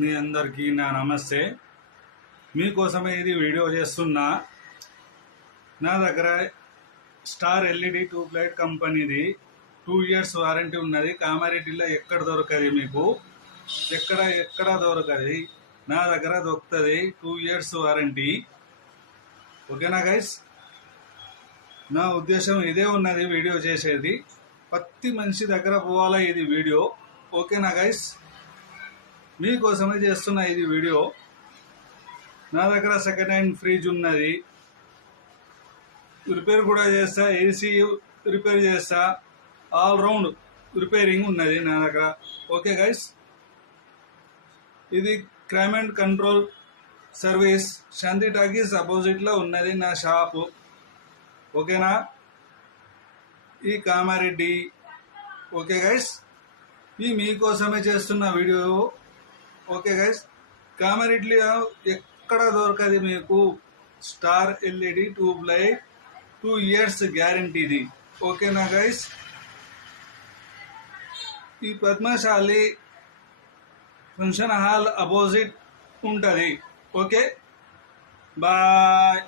మీ అందరికీ నా నమస్తే. మీకోసమే ఇది వీడియో చేస్తున్నా. నా దగ్గర స్టార్ ఎల్ఈడి ట్యూబ్ లైట్ కంపెనీది 2 years వారంటీ ఉన్నది. కామారెడ్డిలో ఎక్కడ దొరకది, మీకు ఎక్కడ దొరకది, నా దగ్గర దొరుకుతుంది. 2 years వారంటీ. ఓకేనా గైస్? నా ఉద్దేశం ఇదే ఉన్నది వీడియో చేసేది. ప్రతి మనిషి దగ్గర పోవాలా ఇది వీడియో. ఓకేనా గైస్? మీకోసమే చేస్తున్నా ఇది వీడియో. నా దగ్గర సెకండ్ హ్యాండ్ ఫ్రిడ్జ్ ఉన్నది, రిపేర్ కూడా చేస్తా. ఏసీ రిపేర్ చేస్తా. ఆల్ రౌండ్ రిపేరింగ్ ఉన్నది నా దగ్గర. ఓకే గైస్, ఇది crime and control service, Shanti talkies అపోజిట్లో ఉన్నది నా షాపు. ఓకేనా? ఈ కామారెడ్డి. ఓకే గైస్, ఈ మీకోసమే చేస్తున్న వీడియో. ఓకే గైస్, కామారెడ్డిలో ఎక్కడ దొరకది మీకు star LED tube light 2 years గ్యారంటీది. ఓకేనా గైస్? ఈ పద్మశాలి ఫంక్షన్ హాల్ అపోజిట్ ఉంటుంది. Okay, bye.